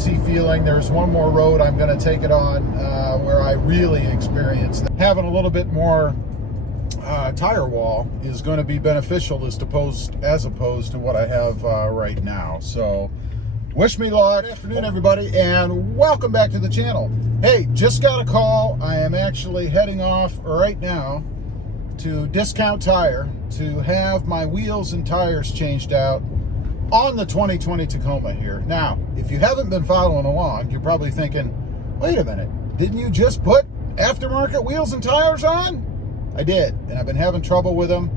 bouncy feeling. There's one more road I'm going to take it on where I really experience that. Having a little bit more tire wall is going to be beneficial as opposed to what I have right now. So wish me luck. Good afternoon, everybody, and welcome back to the channel. Hey, just got a call. I am actually heading off right now to Discount Tire to have my wheels and tires changed out on the 2020 Tacoma here. Now, if you haven't been following along, you're probably thinking, wait a minute, didn't you just put aftermarket wheels and tires on? I did, and I've been having trouble with them.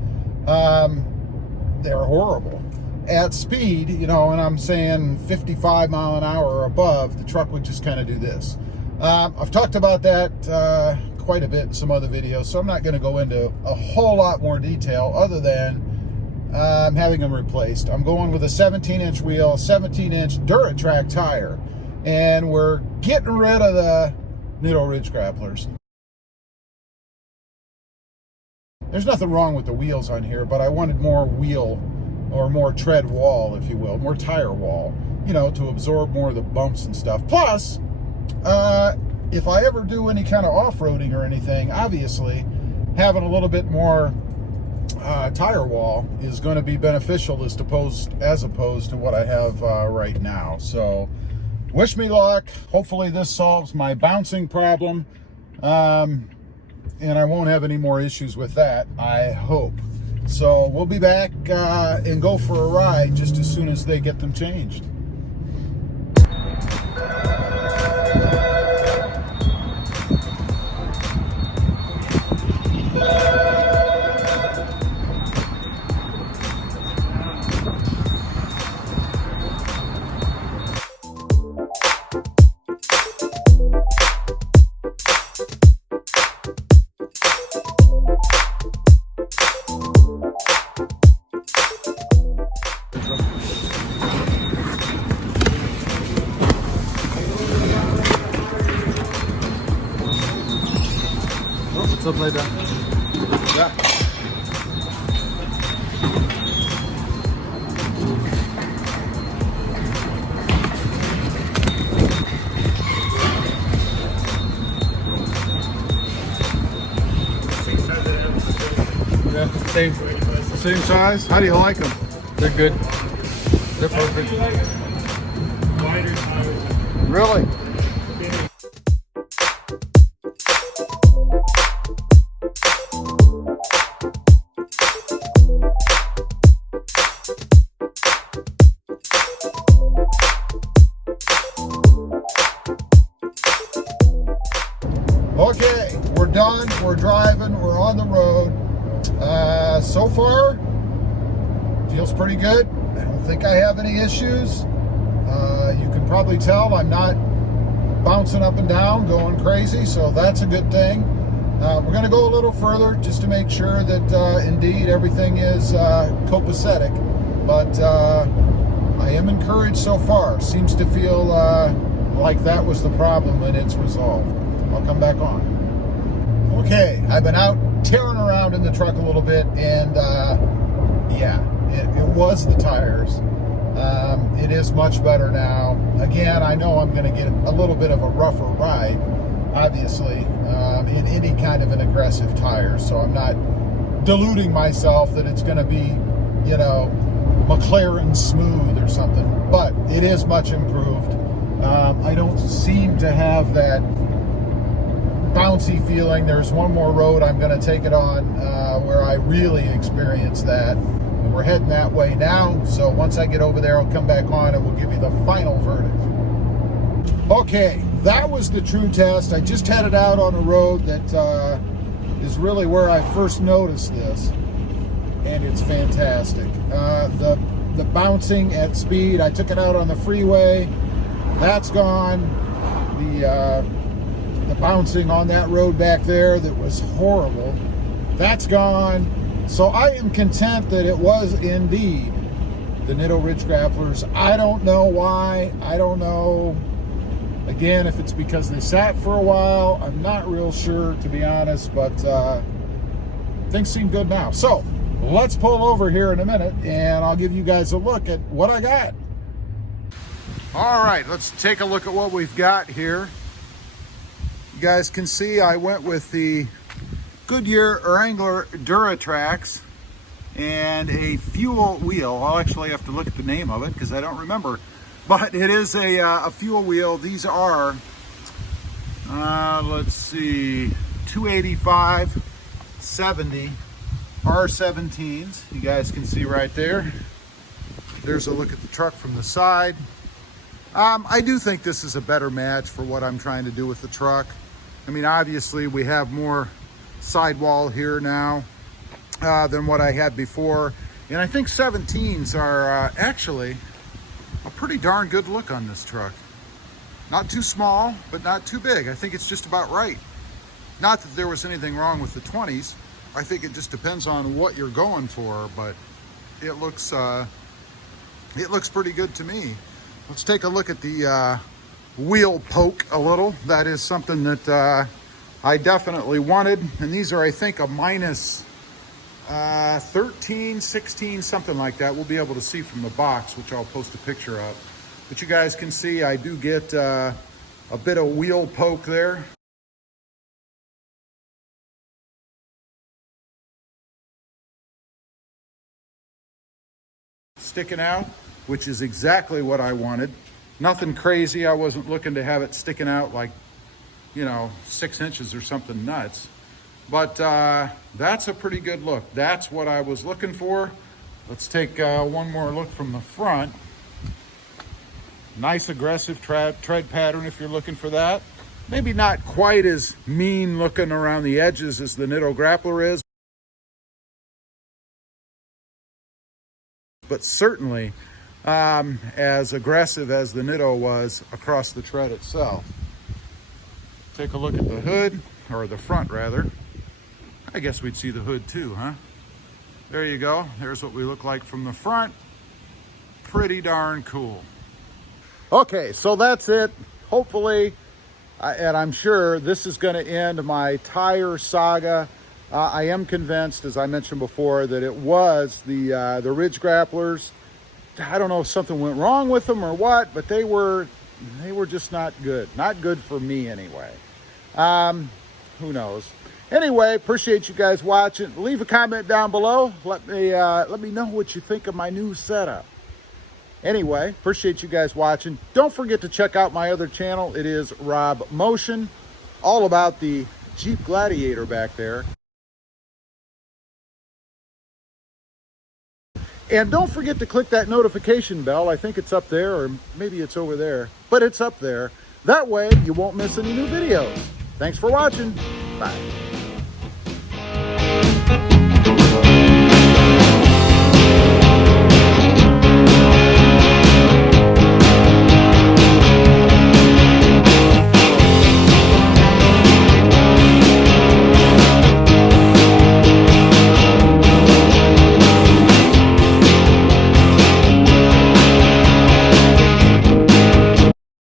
They're horrible. At speed, you know, and I'm saying 55 mile an hour or above, the truck would just kind of do this. I've talked about that quite a bit in some other videos, so I'm not going to go into a whole lot more detail other than I'm having them replaced. I'm going with a 17-inch wheel, 17-inch Duratrack tire, and we're getting rid of the Nitto Ridge Grapplers. There's nothing wrong with the wheels on here, but I wanted more wheel or more tread wall, if you will, more tire wall, you know, to absorb more of the bumps and stuff. Plus, if I ever do any kind of off-roading or anything, obviously having a little bit more tire wall is going to be beneficial as opposed to what I have right now. So wish me luck. Hopefully this solves my bouncing problem, and I won't have any more issues with that, I hope. So we'll be back and go for a ride just as soon as they get them changed. It's upside down. Yeah. Yeah, same size. How do you like them? They're good. They're perfect. Really? Okay, we're done, we're driving, we're on the road. So far, feels pretty good. I don't think I have any issues. You can probably tell I'm not bouncing up and down, going crazy, so that's a good thing. We're going to go a little further just to make sure that indeed everything is copacetic, but I am encouraged so far. Seems to feel like that was the problem and it's resolved. I'll come back on. Okay, I've been out tearing around in the truck a little bit, and yeah, it was the tires. It is much better now. Again, I know I'm going to get a little bit of a rougher ride, obviously, in any kind of an aggressive tire, so I'm not deluding myself that it's going to be, you know, McLaren smooth or something, but it is much improved. I don't seem to have that bouncy feeling. There's one more road I'm going to take it on where I really experience that, and we're heading that way now. So once I get over there, I'll come back on and we'll give you the final verdict. Okay, that was the true test. I just headed out on a road that is really where I first noticed this, and it's fantastic. The bouncing at speed, I took it out on the freeway, that's gone. The bouncing on that road back there that was horrible, that's gone. So I am content that it was indeed the Nitto Ridge Grapplers. I don't know why. I don't know, again, if it's because they sat for a while. I'm not real sure, to be honest, but things seem good now. So let's pull over here in a minute and I'll give you guys a look at what I got. All right, let's take a look at what we've got here. You guys can see I went with the Goodyear Wrangler Duratrax and a fuel wheel. I'll actually have to look at the name of it because I don't remember. But it is a fuel wheel. These are, let's see, 285/70 R17s. You guys can see right there. There's a look at the truck from the side. I do think this is a better match for what I'm trying to do with the truck. I mean, obviously we have more sidewall here now than what I had before. And I think 17s are actually a pretty darn good look on this truck. Not too small, but not too big. I think it's just about right. Not that there was anything wrong with the 20s. I think it just depends on what you're going for, but it looks pretty good to me. Let's take a look at the wheel poke a little. That is something that I definitely wanted. And these are, I think, a minus 13, 16, something like that. We'll be able to see from the box, which I'll post a picture of. But you guys can see I do get a bit of wheel poke there. Sticking out, which is exactly what I wanted. Nothing crazy. I wasn't looking to have it sticking out like, you know, 6 inches or something nuts. But that's a pretty good look. That's what I was looking for. Let's take one more look from the front. Nice aggressive tread pattern if you're looking for that. Maybe not quite as mean looking around the edges as the Nitto Grappler is, but certainly as aggressive as the Nitto was across the tread itself. Take a look at the hood, or the front rather. I guess we'd see the hood too, huh? There you go. There's what we look like from the front. Pretty darn cool. Okay, so that's it. Hopefully, and I'm sure this is going to end my tire saga. I am convinced, as I mentioned before, that it was the Ridge Grapplers. I don't know if something went wrong with them or what, but they were just not good. Not good for me anyway. Who knows? Anyway, appreciate you guys watching. Leave a comment down below. Let me know what you think of my new setup. Anyway, appreciate you guys watching. Don't forget to check out my other channel. It is RobMotive, all about the Jeep Gladiator back there. And don't forget to click that notification bell. I think it's up there, or maybe it's over there, but it's up there. That way you won't miss any new videos. Thanks for watching. Bye.